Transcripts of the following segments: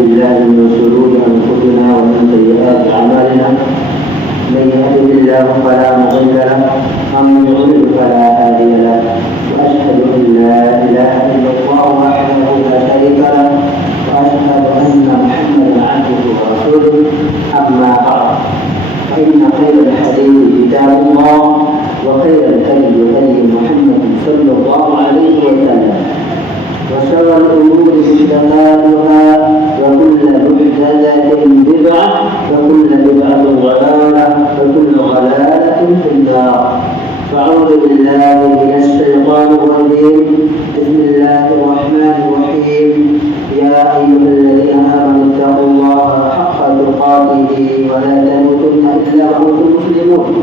بالله من شرور أنفسنا ومن سيئات أعمالنا من يهده الله فلا مضل له ومن يضلل فلا هادي له وأشهد أن لا إله إلا الله وحده لا شريك له وأشهد أن محمدا عبده ورسوله أما بعد فإن خير الحديث كتاب الله وخير الهدي هدي محمد صلى الله عليه وسلم وشر الأمور محدثاتها وكل محدثة بدعة وكل بدعة ضلالة وكل ضلالة في النار. فأعوذ بالله من الشيطان الرجيم. بسم الله الرحمن الرحيم. يا أيها الذين آمنوا اتقوا الله حق تقاته ولا تموتن إلا وأنتم مسلمون.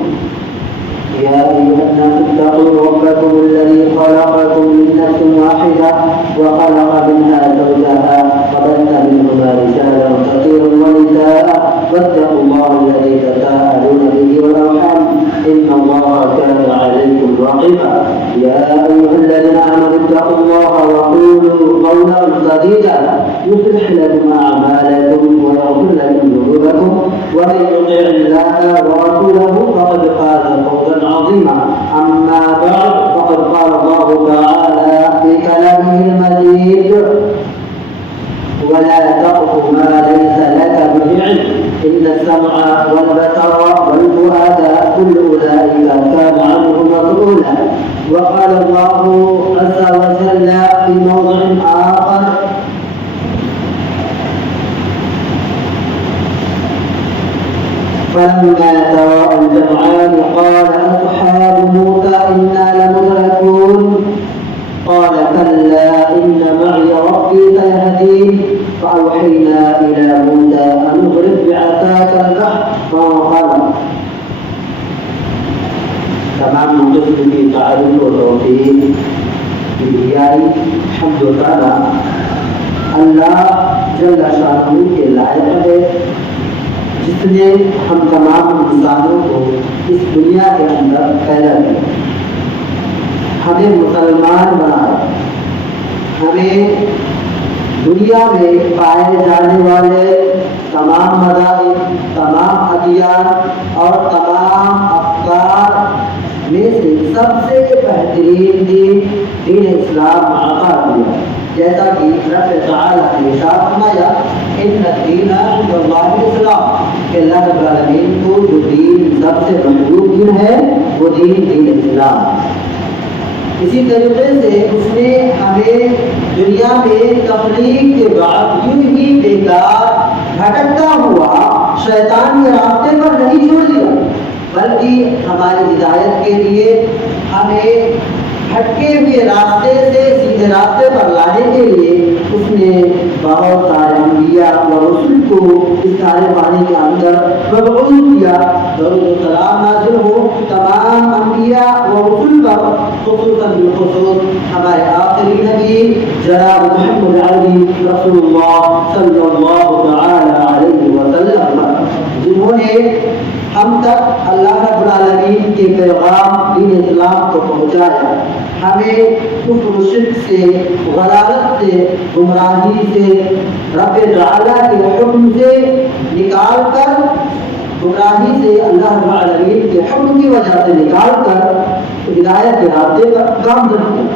يا أيها الناس اتقوا ربكم الذي خلقكم من نفس واحدة وخلق منها زوجها وبث منهما رجالا كثيرا ونساء واتقوا الله الذي تساءلون به والأرحام إن الله كان عليكم رقيبا. يا أيها الذين آمنوا اتقوا الله وقولوا قولا سديدا يصلح لكم أعمالكم ويغفر لكم ذنوبكم ومن يطع الله ورسوله فقد فاز فوزا عظيما. أما بعد فقد قال الله تعالى في كلامه المجيد ولا تقف ما ليس لك به علم إن السمع والبصر والفؤاد كل أولئك كان عنه مسؤولا. وقال الله عز وجل في موضع آخر فلما تراءى الجمعان قال أصحاب موسى إنا لمدركون قال كلا إن معي ربي سيهدين فأوحينا إلى موسى أن اضرب بعصاك البحر فانفلق. تمام قسم کی تعریف و توفیق کبریائی حمد و ثنا اللہ جل شانہ کے لائق ہے جس نے ہم تمام انسانوں کو اس دنیا کے اندر پیدا کیا، ہمیں مسلمان بنایا، ہمیں دنیا میں پائے جانے والے تمام مذاہب، تمام ادیان اور تمام افکار میں سے سب سے بہترین دین اسلام عطا کیا، جیسا کہ رب تعالیٰ نے ارشاد فرمایا ان الدین عند اللہ الاسلام، کہ اللہ رب العالمین کو جو دین سب سے محبوب دین ہے وہ دین اسلام. اسی طریقے سے اس نے ہمیں دنیا میں تخلیق کے بعد یوں ہی بیکار بھٹکتا ہوا شیطان کے راستے پر نہیں چھوڑ دیا، بلکہ ہماری ہدایت کے لیے ہمیں ہٹکے ہوئے راستے سے سیدھے راستے پر لانے کے لیے اس نے بہت سارے انبیاء و رسول کو اس سارے پانی کے اندر مبعوث کیا. درود و سلام نازل ہو تمام انبیاء و رسول پر، خصوصاً بالخصوص ہمارے آخری نبی جناب محمد عربی رسول اللہ صلی اللہ تعالی علیہ وسلم پر، جنہوں نے ہم تک اللہ رب العالمین کے پیغام دین اسلام کو پہنچایا، ہمیں کفر و شرک سے، غلالت سے، گمراہی سے، رب تعالیٰ کے حکم سے نکال کر، گمراہی سے اللہ رب العالمین کے حکم کی وجہ سے نکال کر ہدایت کے راستے پر گامزن کیا.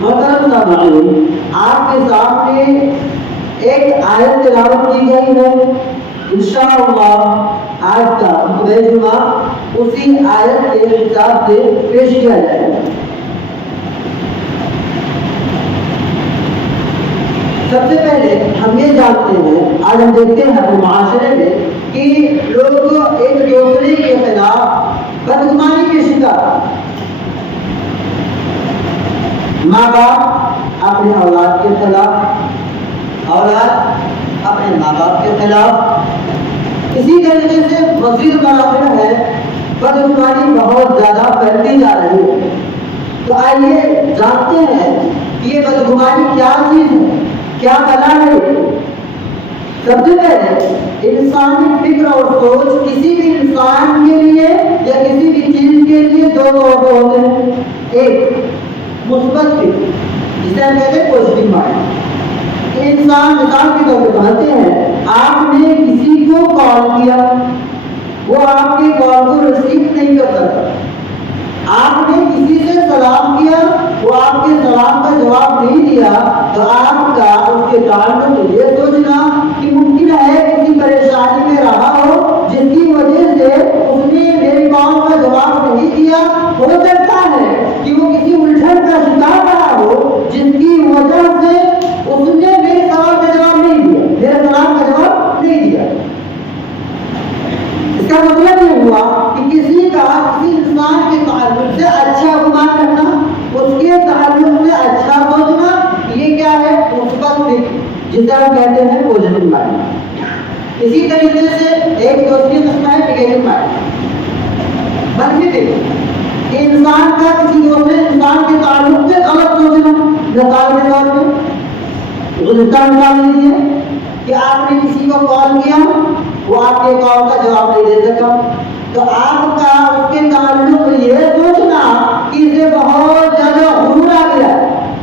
محترم سامعین، آپ کے سامنے ایک آیت تلاوت کی گئی ہے. انشاءاللہ آج کا ترجمہ اسی آیت کے حساب سے پیش کیا جائے گا. سب سے پہلے ہم یہ جانتے ہیں، آج ہم دیکھتے ہیں اپنے معاشرے میں کہ لوگ ایک دوسرے کے خلاف بدگمانی کے شکار، ماں باپ اپنے اولاد کے خلاف، اولاد اپنے ماں باپ کے خلاف. اسی طریقے سے مزید مراحل ہے، بدگمانی بہت زیادہ پھیلتی جا رہی ہے. تو آئیے جانتے ہیں کہ یہ بدگمانی کیا چیز ہے، کیا بلا ہے. سب سے پہلے انسانی فکر اور سوچ کسی بھی انسان کے لیے یا کسی بھی چیز کے لیے دو طور ہوتے ہیں. ایک مثبت فکر جسے ہم کہتے ہیں پازیٹیو مائنڈ، انسان مثال کے طور پہ کہتے ہیں آپ نے کسی کو کال کیا، وہ آپ کے کال کو ریسیو نہیں کر سکتا، آپ نے کسی سے سلام کیا، وہ آپ کے سلام کا جواب نہیں دیا، تو آپ کا اس کے تعلق یہ سوچنا کہ ممکن ہے کسی پریشانی میں رہا ہو جس کی وجہ سے اس نے میری کال کا جواب نہیں دیا، ہو سکتا ہے کہ وہ کسی الجھن کا شکار رہا ہو جس کی وجہ سے اس نے میرے سوال کا جواب نہیں دیا، میرے سلام کا جواب نہیں دیا۔ اس کا مطلب یہ ہوا کہ کسی کا کسی انسان کے تعلق سے اچھا گمان رکھنا، اس کے تعلق سے اچھا سوچنا، یہ کیا ہے؟ مثبت فکر، جسے ہم کہتے ہیں پوزیٹو مائنڈ۔ اسی طریقے سے ایک دوسری قسم ہے نیگیٹو مائنڈ، منفی فکر، کہ انسان کا کسی دوسرے انسان کے تعلق سے غلط سوچنا۔ مثال کے طور پہ غلطہ مثال لیجیے کہ آپ نے کسی کو کال کیا، وہ آپ کے کال کا جواب نہیں دے سکا، تو آپ کا اس کے تعلق یہ سوچنا کہ اسے بہت زیادہ غرور آ گیا،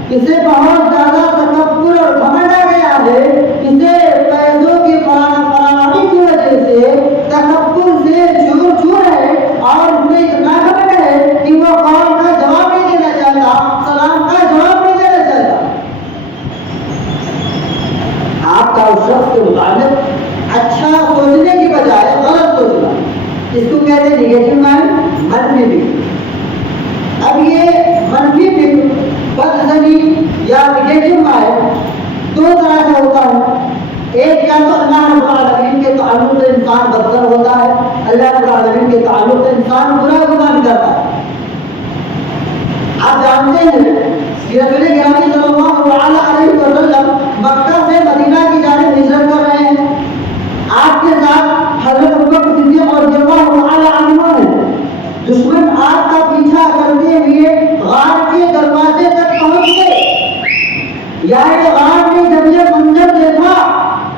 اسے بہت زیادہ تکبر اور گھمنڈ آ گیا ہے، اسے پیسوں کی فراوانی کی وجہ سے تکبر سے چور چور ہے، اور اس میں اتنا گھمنڈ ہے کہ وہ کال کا جواب نہیں دینا چاہتا، سلام کا جواب نہیں دینا چاہتا۔ آپ کا اس شخص کے متعلق اچھا سوچنے کی بجائے غلط سوچنا، اس کو کہتے ہیں نیگیٹو مائنڈ، منفی فکر۔ اب یہ منفی فکر، بدظنی یا نیگیٹو مائنڈ دو طرح سے ہوتا ہے۔ ایک یا تو اللہ رب العالمین کے تعلق سے انسان بدتر ہوتا ہے، اللہ رب العالمین کے تعلق سے انسان برا گمان کرتا ہے۔ آپ جانتے ہیں کہ رسول گرامی صلی اللہ علیہ وسلم مکہ سے مدینہ کی جانب ہجرت کر رہے ہیں، آپ کے ساتھ حضرت ابوبکر صدیق رضی اللہ عنہ ہیں۔ دشمن آپ کا پیچھا کرتے ہوئے غار کے دروازے تک پہنچ گئے۔ یعنی غار میں جب یہ منظر دیکھا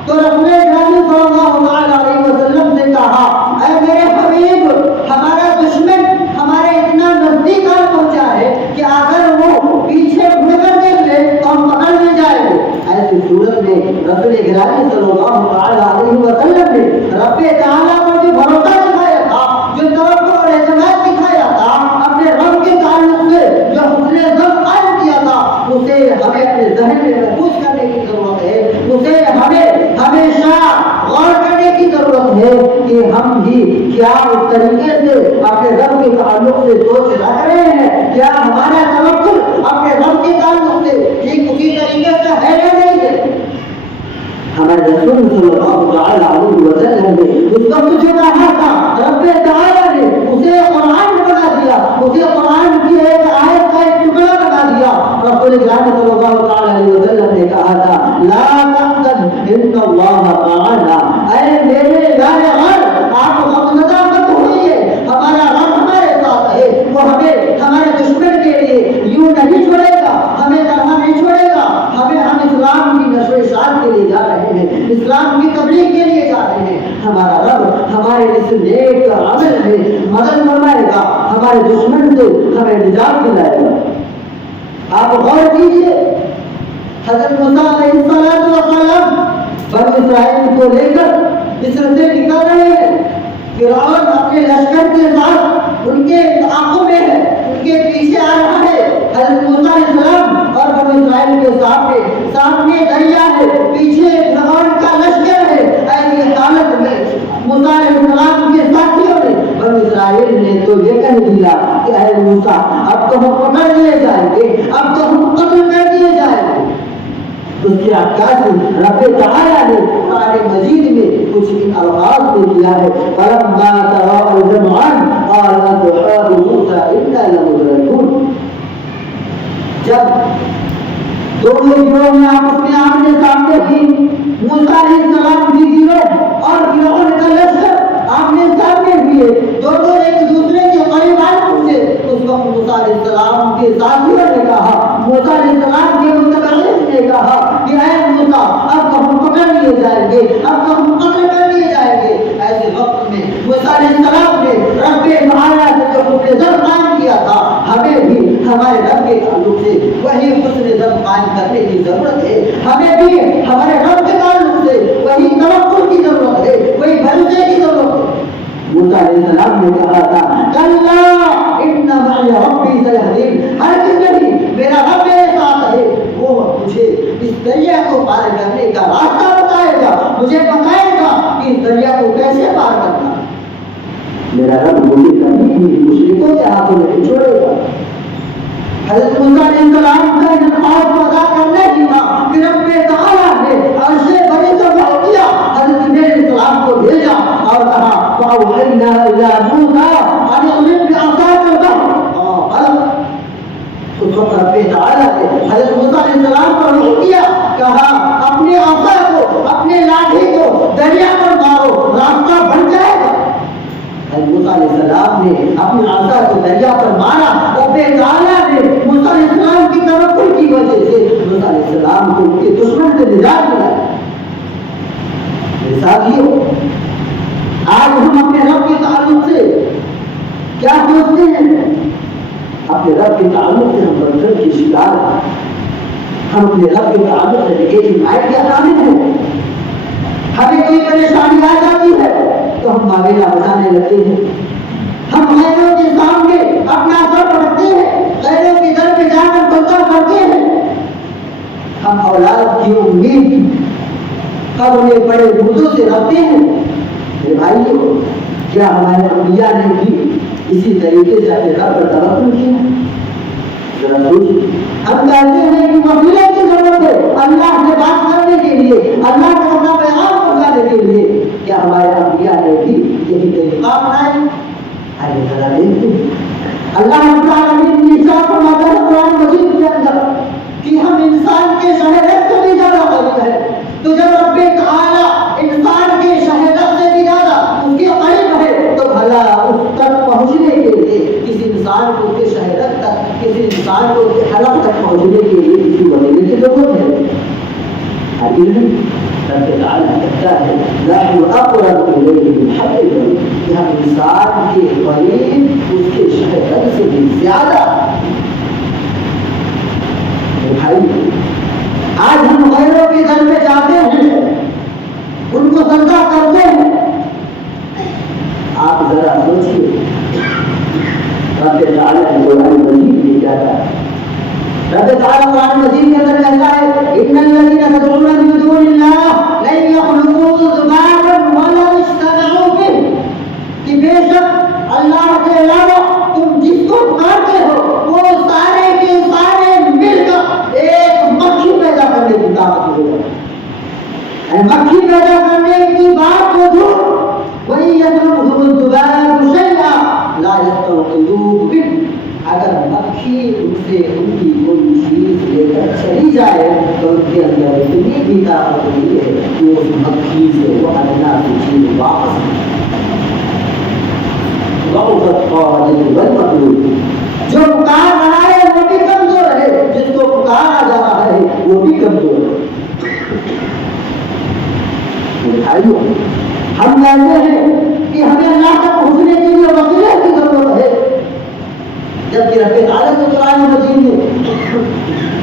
تو رسول گرامی صلی اللہ علیہ وسلم سے کہا، اے میرے حبیب، ہمارا دشمن ہمارے اتنا نزدیک آ پہنچا ہے کہ اگر وہ پیچھے مڑ کر دیکھ لے تو ہم پکڑ لے جائیں گے۔ ایسی صورت میں رسول گرامی صلی اللہ علیہ وسلم نے رب تعالیٰ پر جو بھروسہ دکھایا تھا، جو توقع اور اعتماد دکھایا تھا، اپنے رب کے تعلق سے جو حسن ظن قائم کیا تھا، اسے ہمیں اپنے ذہن میں محفوظ کرنے کی ضرورت ہے، اسے ہمیں ہمیشہ غور کرنے کی ضرورت ہے کہ ہم بھی کیا اس طریقے سے اپنے رب کے تعلق سے سوچ رکھ رہے ہیں، کیا ہمارا توکل اپنے رب کے تعلق سے ٹھیک اسی طریقے سے ہے یا نہیں ہے۔ ہمارے رسول صلی اللہ علیہ وسلم نے اس وقت جو کہا تھا، رب تعالیٰ نے اسے قرآن بنا دیا، اسے قرآن کی ایک آیت کا ایک ٹکڑا بنا دیا۔ رسول گرامی صلی اللہ علیہ وسلم نے کہا تھا، لا تحزن ان اللہ معنا، اے میرے یار غر، آپ غمزدہ مت ہوئیے، ہمارا رب ہمارے ساتھ ہے، وہ ہمیں ہمارے دشمن کے لیے یوں نہیں چھوڑے گا، ہمیں تنہا نہیں چھوڑے گا، ہم اسلام کی نشر و اشاعت کے لیے جا رہے ہیں، اسلام کی تبلیغ کے لیے جا رہے ہیں، ہمارا رب ہمارے اس نیک عمل میں مدد فرمائے گا، ہمارے دشمن سے ہمیں نجات دلائے گا۔ آپ غور کیجیے، حضرت موسیٰ علیہ السلام بنی اسرائیل کو لے کر مصر سے نکل رہے ہیں، فرعون اپنے لشکر کے ساتھ ان کے آنکھوں میں ہے، ان کے پیچھے آ رہا ہے۔ حضرت موسیٰ علیہ السلام اور بنی اسرائیل کے سامنے دریا ہے، پیچھے فرعون کا لشکر ہے۔ ایسی حالت میں موسیٰ علیہ السلام کے ساتھیوں نے، بنی اسرائیل نے تو یہ کہہ دیا کہ اے موسیٰ، اب تو ہم پکڑ لیے جائیں گے، اب تو ہم قتل کر دیے جائیں گے۔ اس کی عکاسی رب تعالیٰ نے قرآن مجید میں کچھ ان الفاظ میں کیا ہے، فَلَمَّا تَرَاءَ الْجَمْعَانِ قَالَ أَصْحَابُ مُوسَىٰ إِنَّا لَمُدْرَكُونَ۔ جب دونوں گروہ میں آپس میں آمنے سامنے تھی، موسیٰ علیہ السلام کی گروہ اور فرعون کا لشکر آمنے سامنے ہوئے، دونوں ایک دوسرے کے قریب آ پہنچے۔ اس وقت موسیٰ علیہ السلام کے ساتھیوں نے کہا، موسیٰ علیہ السلام کے متبعین نے کہا کہ اے موسیٰ، اب تو ہم پکڑ لیے جائیں گے، اب تو ہم قتل کر لیے جائیں گے۔ ایسے وقت میں موسیٰ علیہ السلام نے رب تعالیٰ سے جو حسن ظن قائم کیا تھا، ہمیں بھی ہمارے رب کے تعلق سے وہی حسن ظن قائم کرنے کی ضرورت ہے. ہمیں بھی ہمارے رب کے تعلق سے وہی توکل کی ضرورت ہے, وہی بھروسے کی ضرورت ہے. موسیٰ علیہ السلام نے کہا تھا کلا ان معی ربی سیہدین, ہرگز نہیں, میرا رب میرے ساتھ ہے, وہ مجھے اس دریا کو پار کرنے کا راستہ بتائے گا, مجھے بتائے گا کہ اس دریا کو کیسے پار کرنا. میرا رب مجھے کبھی بھی مشرکوں کے ہاتھوں میں نہیں چھوڑے گا. حضرت موسیٰ علیہ السلام کا انتخاب کو ادا کرنے کی تھا کہ رب تعالیٰ نے عرش بری کو بھر کیا, حضرت علیہ السلام کو بھیجا اور کہا فَأَوْحَيْنَا إِلَىٰ مُوسَىٰ أَنِ اضْرِب بِعَصَاكَ الْبَحْرَ. اس وقت رب تعالیٰ نے حضرت موسیٰ علیہ السلام کو روک دیا, کہا اپنے عصا کو, اپنے لاٹھی کو دریا پر مارو, راستہ بن جائے گا. حضرت موسیٰ علیہ السلام نے اپنے عصا کو دریا پر مارا. رب تعالیٰ نے موسیٰ علیہ السلام کی توکل کی وجہ سے موسیٰ علیہ السلام کو ان کے دشمن سے نجات دلائی. میرے ساتھیوں, آج ہم اپنے رب کے تعلق سے کیا سوچتے ہیں؟ اپنے رب کے تعلق سے ہم بندر کی شکار ہیں. ہم اپنے رب کے تعلق سے ایک حمایت کے حامل ہیں. ہمیں کوئی پریشانی آ جاتی ہے تو ہم معاویہ بچانے لگتے ہیں. ہم غیروں کے سامنے اپنا سر رکھتے ہیں, غیروں کے در پہ جا کر بندہ کرتے ہیں. ہم اولاد کی امید ہم انہیں بڑے مردوں سے رکھتے ہیں. میرے بھائیوں, کیا ہمارے انبیاء نے بھی اسی طریقے سے اپنے رب پر توکل کیا؟ ذرا سوچیں. ہم کہتے ہیں کہ وسیلے کی ضرورت ہے اللہ سے بات کرنے کے لیے, اللہ کو اپنا پیغام پہنچانے کے لیے. کیا ہمارے انبیاء نے بھی یہی طریقہ اپنایا؟ آئیے ذرا دیکھتے ہیں. اللہ رب العالمین نے ارشاد فرماتا ہے قرآن مجید کے اندر کہ ہم انسان کے شہرت سے بھی زیادہ قریب ہے. تو جب رب تعالیٰ انسان کے شہرت سے بھی زیادہ اس کے قریب ہے تو بھلا اس تک پہنچنے کے لیے کسی انسان کو اس کے شہرت تک, کسی انسان کو اس کے حلق تک پہنچنے کے لیے کسی وسیلے کی ضرورت ہے؟ رب تعالیٰ کہتا ہے نحن اقرب الیہ من حبل الورید, کہ ہم انسان کے قریب اس کے شہرت سے بھی زیادہ. بھائی, آج ہم غیروں کے گھر میں جاتے ہیں, ان کو سجدہ کرتے ہیں. آپ ذرا سوچیے, رب تعالیٰ نے قرآن مجید میں کیا کہا؟ رب تعالیٰ قرآن مجید کے اندر کہتا ہے ان الذین تدعون من دون اللہ لن یخلقوا ذبابا ولو اجتمعوا بہ, کہ بے شک اللہ کے علاوہ تم جس کو پکارتے ہو وہ سارے کے سارے مل کر ایک مکھی پیدا کرنے کی طاقت ہو. مکھی پیدا کرنے کی بات کو دور, وہی یسلبهم الذباب شیئا لا یستنقذوه منه. اگر مکھی ان سے ان کی کوئی چیز لے کر چلی جائے تو ان کے اندر اتنی بھی طاقت ہوتی ہے کہ اس مکھی سے وہ ادنا کی چیز واپس جو پکار رہا ہے وہ بھی کمزور ہے, جس کو پکارا جا رہا ہے وہ بھی کمزور ہے. ہم کہتے ہیں کہ ہمیں اللہ تک پہنچنے کے لیے وسیلے کی ضرورت ہے, جبکہ رب تعالیٰ کے قرآن مجید میں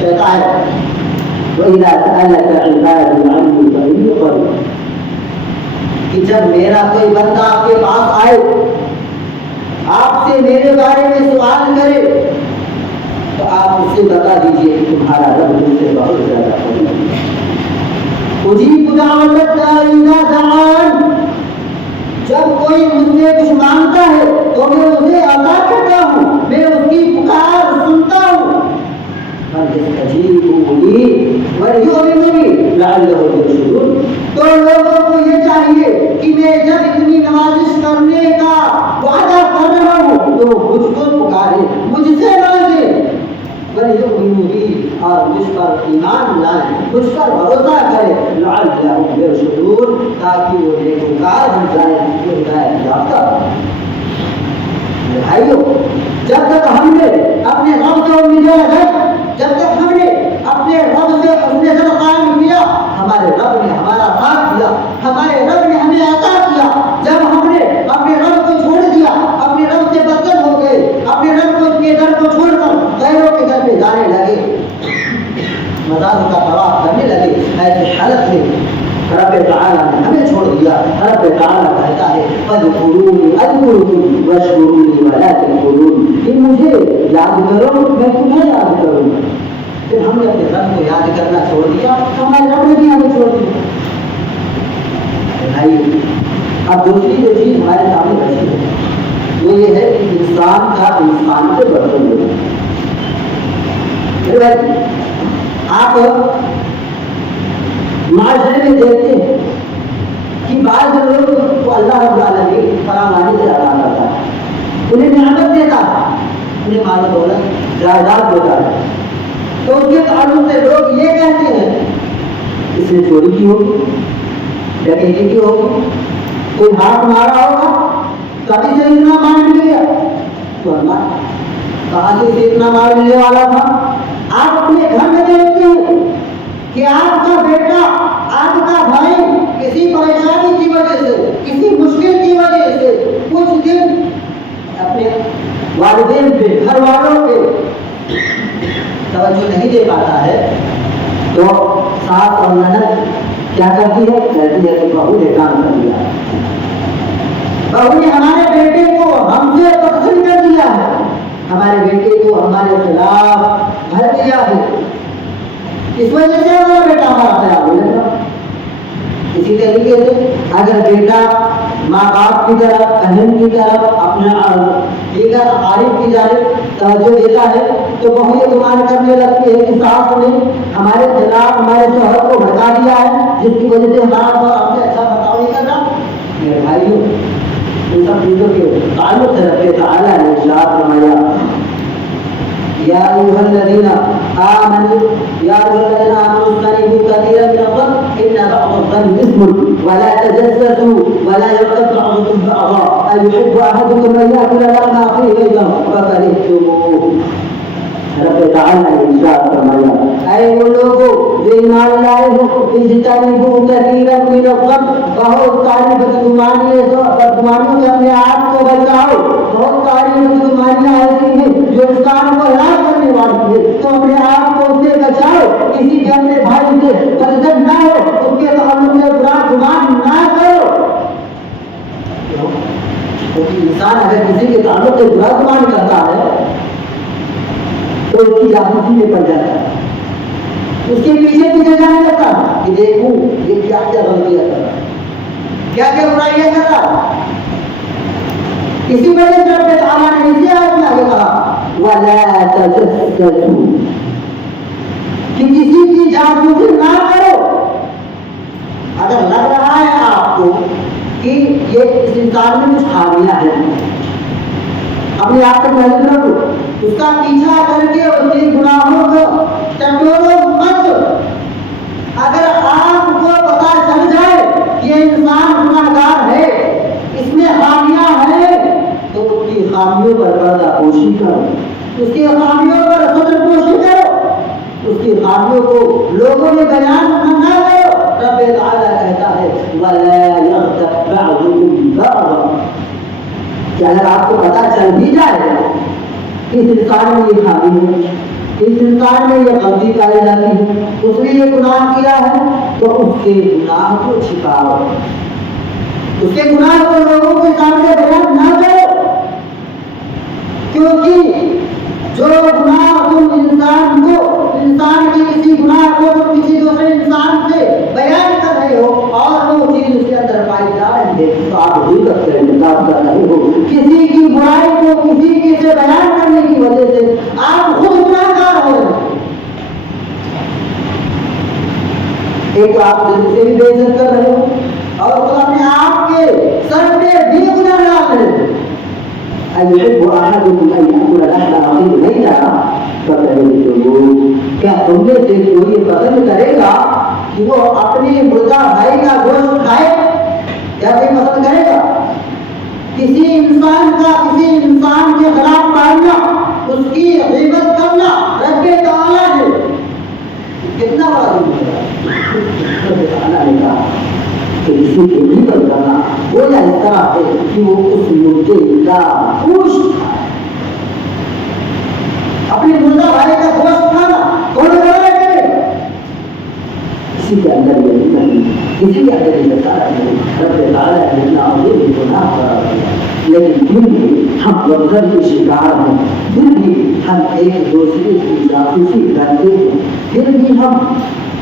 کہتا ہے وَإِذَا سَأَلَكَ عِبَادِي عَنِّي فَإِنِّي قَرِيبٌ, کہ جب میرا کوئی بندہ آپ کے پاس آئے, آپ سے میرے بارے میں سوال کرے تو آپ اسے بتا دیجئے کہ تمہارا رب مجھ سے بہت زیادہ قریب ہے. اجیب دعوت الداعی اذا دعان, جب کوئی مجھ سے کچھ مانگتا ہے تو میں اسے عطا کرتا ہوں, میں اس کی پکار سنتا ہوں. تو لوگوں کو یہ چاہیے کہ میں جب اتنی نوازش کرنے کا وعدہ کر رہا ہوں تو مجھ کو پکارے, مجھ سے مانگے, اور مجھ پر ایمان لائیں, مجھ پر بھروسہ کرے, لعلہم یرشدون, تاکہ وہ نیکوکار بن جائیں, ہدایت یافتہ. بھائیو, جب تک ہم نے اپنے رب سے امیدیں لگائی, جب تک ہم نے اپنے رب سے حسن ظن قائم کیا, ہمارے رب نے ہمارا ساتھ دیا, ہمارے رب نے ہمیں عطا کیا. جب ہم نے اپنے رب کو چھوڑ دیا, اپنے رب سے بدل ہو گئے, اپنے رب کو کے در کو چھوڑ کر غیر مزار کا طواف کرنے لگے، ایسی حالت میں رب تعالیٰ نے ہمیں چھوڑ دیا۔ رب تعالیٰ کہتا ہے فاذکرونی اذکرکم واشکرونی ولا تکفرون، کہ مجھے یاد کرو میں تمہیں یاد کروں۔ پھر ہم نے اپنے رب کو یاد کرنا چھوڑ دیا، ہمارے رب نے بھی ہمیں چھوڑ دیا۔ اب دوسری جو چیز ہمارے سامنے بچی ہے وہ یہ ہے کہ انسان کا انسان سے برتن ہو۔ آپ معاشرے میں دیکھتے ہیں کہ بعض لوگ کو اللہ رب العالمین فراوانی سے عطا کرتا ہے، انہیں نعمت دیتا ہے، انہیں مال و دولت جائیداد دیتا ہے، تو اس کے تعلق سے لوگ یہ کہتے ہیں اس نے چوری کی ہوگی، ڈکیتی کی ہوگی، کوئی ہاتھ مارا ہوگا تبھی سے اتنا مال مل گیا۔ تو اللہ کہاں سے اتنا مال ملنے والا تھا؟ آپ اپنے گھر میں دیکھتے ہیں کہ آپ کا بیٹا، آپ کا بھائی کسی پریشانی کی وجہ سے، کسی مشکل کی وجہ سے کچھ دن اپنے والدین پہ، گھر والوں پہ توجہ نہیں دے پاتا ہے، تو ساس اور نند کیا کرتی ہے؟ کہتی ہے کہ بہو نے کام کر دیا، بہو نے ہمارے بیٹے کو ہم سے تقسیم کر دیا ہے، ہمارے بیٹے کو ہمارے خلاف بھر دیا ہے، اس وجہ سے ہمارا بیٹا ہمارا خیال ہو جائے۔ اسی طریقے سے اگر بیٹا ماں باپ کی طرف، بہن کی طرف، اپنے دیگر اقارب کی جانب توجہ دیتا ہے تو بہو یہ گمان کرنے لگتی ہے کہ ساس نے ہمارے خلاف ہمارے شوہر کو بھڑکا دیا ہے، جس کی وجہ سے ہمارا شوہر ہم سے اچھا برتاؤ نہیں کر رہا۔ میرے بھائیوں، ان سب چیزوں کے تعلق سے رب تعالیٰ نے ارشاد فرمایا یا ایھا الذین آمنوا اجتنبوا کثیرا من الظن ان بعض الظن اثم ولا تجسسوا ولا یغتب بعضکم بعضا ایحب احدکم ان یأکل لحم اخیہ میتا فکرہتموہ۔ رب تعالیٰ نے ارشاد فرمایا اے وہ لوگوں جو ایمان لائے ہو، اجتنبوا کثیرا من الظن، بہت ساری بدگمانیوں سے اپنے آپ کو بچاؤ۔ بہت ساری بدگمانیاں ایسی ہیں جو انسان کو ہلاک کرنے والی ہے، تو اپنے آپ کو اس سے بچاؤ، کسی کے اپنے بھائی سے بدظن نہ ہو، اس کے تعلق سے برا گمان نہ کرو۔ کیونکہ انسان اگر کسی کے تعلق سے برا گمان کرتا ہے تو اس کی جاسوسی میں پڑ جاتا ہے، اس کے پیچھے پیچھے جانے لگتا ہے کہ دیکھوں یہ کیا کیا غلطیاں کر رہا ہے، کیا کیا برائیاں کر رہا ہے۔ اسی وجہ سے رب تعالیٰ نے اسی آیت میں آگے کہا وَلَا تَجَسَّسُوا، کہ کسی کی جاسوسی نہ کرو۔ اگر لگ رہا ہے آپ کو کہ یہ اس انسان میں کچھ خامیاں ہیں، اپنے آپ کو محسوس رکھو، اس کا پیچھا کر کے اس کے گناہوں کو ٹٹولو مت۔ اگر آپ کو پتا چل جائے کہ یہ انسان گناہگار ہے، اس میں خامیاں ہیں، تو اس کی خامیوں پر پردہ پوشی کرو، اس کی خامیوں پر صدر پوشی کرو، اس کی خامیوں کو لوگوں میں بیان نہ کرو۔ رب تعالیٰ کہتا ہے وَلَا يَغْتَبْ بَعْضُكُمْ بَعْضًا، کہ اگر آپ کو پتا چل بھی جائے کہ اس انسان میں یہ خامی ہے، اس انسان میں یہ غلطی پائی جاتی ہے، اس نے یہ گناہ کیا ہے، تو اس کے گناہ کو چھپاؤ، اس کے گناہ کو لوگوں کے سامنے بیان نہ کرو، کیونکہ جو گناہ تم انسان کے کسی گناہ کو تم کسی دوسرے انسان سے بیان کر رہے ہو اور وہ چیز اس کے اندر پائی جا رہی ہے، تو آپ حقیقت سے انتخاب کر رہے ہو۔ کسی کی برائی کو کسی کی سے بیان کرنے کی وجہ سے آپ خود گناہگار ہو رہے ہیں۔ ایک تو آپ دل سے بھی بے عزت کر رہے ہو اور خود اپنے آپ کے سر پہ بھی گناہ ڈال رہے ہو۔ ایحب احدکم ان یأکل لحم اخیہ میتا فکرہتموہ، کیا تم میں سے کوئی یہ پسند کرے گا کہ وہ اپنے مردہ بھائی کا گوشت کھائے؟ کیا کوئی پسند کرے گا؟ کسی انسان کے خلاف پڑھنا، اس کی غیبت کرنا رب تعالیٰ نے کتنا بڑا ظلم ہے۔ رب تعالیٰ نے کہا کہ کسی کی غیبت کرنا گویا اس طرح ہے کہ وہ اس مردے کا گوشت کھائے، اپنے مردہ بھائی کا گوشت کھانا کون کرے کسی کے اندر یہ نہیں، کسی کے اندر یہ سارا نہیں، رب تعالیٰ نے اتنا عظیم گناہ کرا دیا، لیکن پھر بھی ہم غفلت کے شکار ہیں، پھر بھی ہم ایک دوسرے کی جاسوسی کرتے ہیں، پھر بھی ہم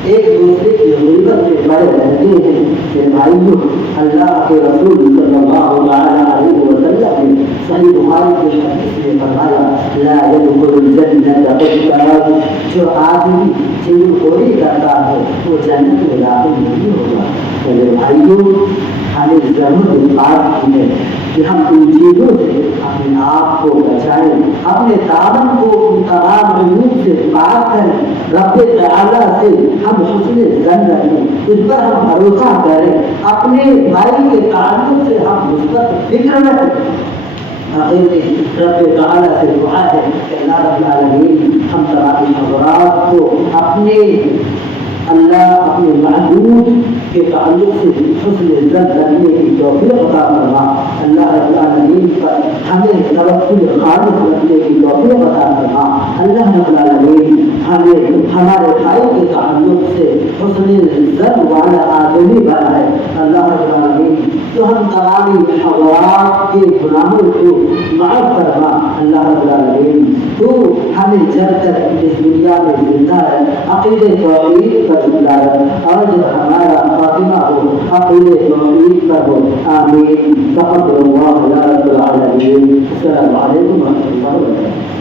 ایک دوسرے کی غیبت میں پڑے رہتے ہیں کہ بھائیو اللہ کے رسول صلی اللہ علیہ وسلم نے صحیح بخاری کے حدیث میں فرمایا لا يدخل الجنة قتال، جو آدمی چغل خوری کرتا ہے وہ جنت میں داخل نہیں ہوگا۔ میرے بھائیو ہمیں ضرورت اس بات کی ہے کہ ہم ان چیزوں سے اپنے آپ کو بچائیں، اپنے دامن کو ان تمام عیوب سے پاک کریں، رب تعالیٰ سے ہم حسن ظن رکھیں، اس پر ہم بھروسہ کریں، اپنے بھائی کے تعلق سے ہم مثبت فکر رکھیں۔ رب تعالیٰ سے دعا ہے کہ اللہ رب العالمین ہم تمام حضرات کو اپنے معبود کے تعلق سے حسن ظن رکھنے کی توفیق عطا فرما، اللہ رب العالمین پر ہمیں توکل خالص رکھنے کی توفیق عطا فرما، اللہ رب العالمین ہمیں ہمارے بھائی کے تعلق سے حسن ظن والا آدمی بنائے، اللہ رب العالمین تو ہم تمام حضرات کے گناہوں کو معاف فرما، اللہ رب العالمین تو ہمیں جب تک اس دنیا میں زندہ ہے عقیدے توحید پر زندہ ہے، اور جب ہمارا خاتمہ ہو عقیدے توحید پر ہو، آمین۔ تقبل اللہ یا رب العالمین۔ السلام علیکم ورحمۃ اللہ وبرکاتہ۔